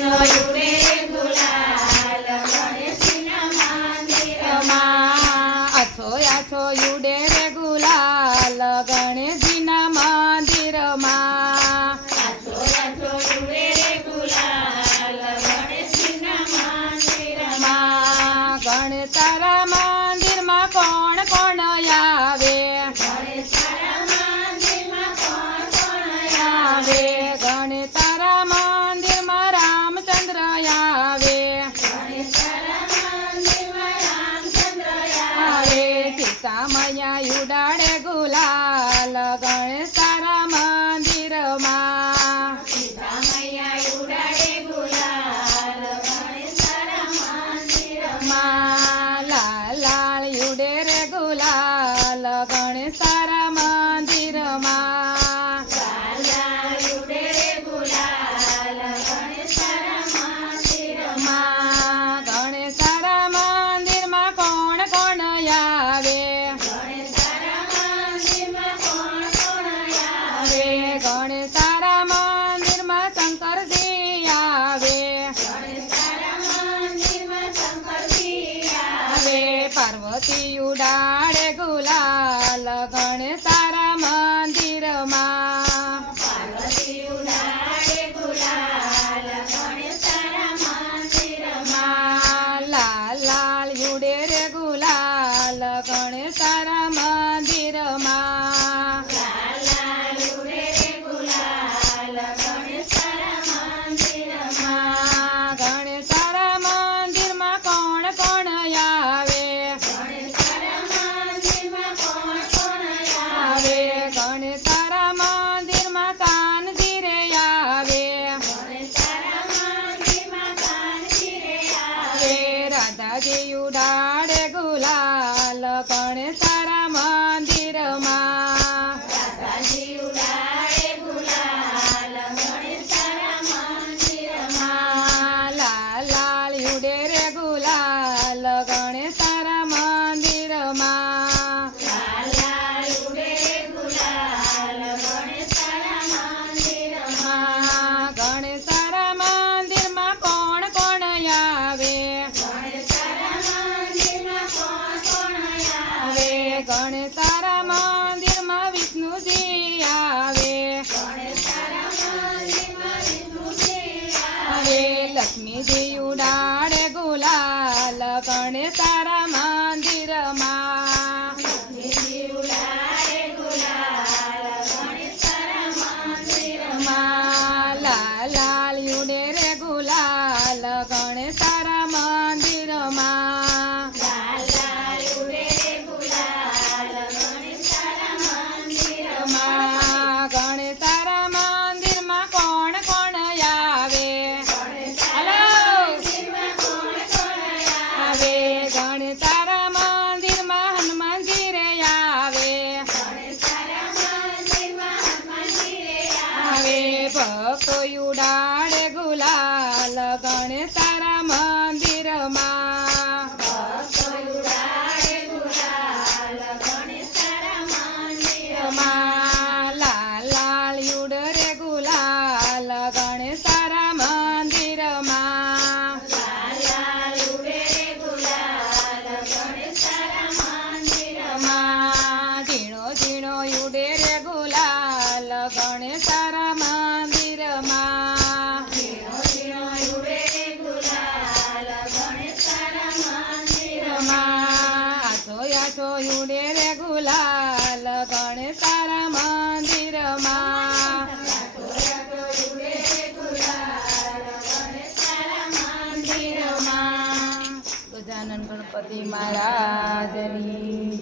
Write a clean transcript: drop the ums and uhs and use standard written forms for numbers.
ઉડે ગુલાલ ગણેશજીના મંદિરમાં. આછો આછો ઉડે રે ગુલાલ ગણેશજીના મંદિરમાં. આછો આછો ઉડે ગુલાલ ગણેશજીના મંદિરમાં. ગણેશ તારા મંદિરમાં કોણ કોણ આવે? ગણેશ તારા મંદિરમાં કોણ કોણ આવે ગણેશ તારા મંદિરમાં રામચંદ્ર આવે. ગણેશ તારા મંદિરમાં રામચંદ્ર આવે સીતા મૈયા ઉડાડે ગુલાલ ગણેશ તારા મંદિરમાં. સીતા મૈયા ઉડાડે ગુલાલ ગણેશ તારા મંદિરમાં. લાલ લાલ ઉડે રે ગુલાલ ગણેશ તારા મંદિરમાં. લાલ લાલ ઉડે ગુલાલ ગણેશ તારા મંદિરમાં. ગણેશ તારા મંદિરમાં કોણ કોણ આવે? ગણેશ તારા મંદિરમાં કોણ કોણ આવે? ગણેશ તારા મંદિરમાં શંકરજી આવે. ગણેશ તારા મંદિરમાં શંકરજી આવે. પાર્વતી ઉડાડે ગુલાલ ગણેશ તારા મંદિરમાં. પાર્વતી ઉડાડે ગુલાલ ગણેશ તારા મંદિરમાં. લાલ લાલ ઉડે રે ગુલાલ ગણેશ તારા મંદિરમાં. લાલ લાલ ઉડે ગુલાલ ગણેશ તારા મંદિરમાં. ગણેશ તારા મંદિરમાં કોણ કોણ આવે? ગણેશ તારા મંદિરમાં કોણ કોણ આવે ગણેશ તારા મંદિરમાં કાનજી રે આવે. ગણેશ તારા મંદિરમાં કાનજી રે આવે. રાધાજી ઉડાડે ગુલાલ ગણેશ તારા મંદિરમાં. રાધાજી ઉડાડે ગુલાલ ગણેશ તારા મંદિરમાં. લાલ લાલ ઉડે રે ગુલાલ ગણેશ તારા મંદિરમાં. લાલ લાલ ઉડે ગુલાલ ગણેશ તારા મંદિરમાં. ગણેશ તારા મંદિરમાં કોણ કોણ આવે? ગણેશ તારા મંદિરમાં કોણ કોણ આવે? ગણેશ તારા મંદિરમાં વિષ્ણુજી આવે. ગણેશ તારા મંદિરમાં વિષ્ણુજી આવે લક્ષ્મીજી ઉડાડે ગુલાલ ગણેશ તારા મંદિરમાં. લક્ષ્મીજી ઉડાડે ગુલાલ ગણેશ તારા મંદિરમાં. લાલ લાલ ઉડે રે ગુલાલ ગણેશ તારા મંદિરમાં. લાલ લાલ ઉડે ગુલાલ ગણેશ તારા મંદિરમાં. ગણેશ તારા મંદિરમાં કોણ કોણ આવે? ગણેશ હલો મંદિરમાં કોણ કોણ આવે ગણેશ તારા મંદિરમાં હનુમાનજી રે આવે. ગણેશ તારા મંદિરમાં હનુમાનજી રે આવે ભક્તો ઉડાડે ગુલાલ ગણેશ તારા મંદિરમાં. ભક્તો ઉડાડે ગુલાલ ગણેશ તારા મંદિરમાં. લાલ લાલ ઉડે રે ગુલાલ ગણેશ તારા મંદિરમાં. લાલ લાલ ઉડે ગુલાલ ગણેશ તારા મંદિરમાં. ઝીણો ઝીણો ઉડે રે ગુલાલ ગણેશ તારા મંદિરમાં. ઝીણો ઝીણો ઉડે ગુલાલ ગણેશ તારા મંદિરમાં. આછો આછો ઉડે રે ગુલાલ ગણેશ તારા મંદિરમાં. ઉડે ગુલાલ ગણેશ તારા મંદિરમાં. ગજાનન ગણપતિ મહારાજની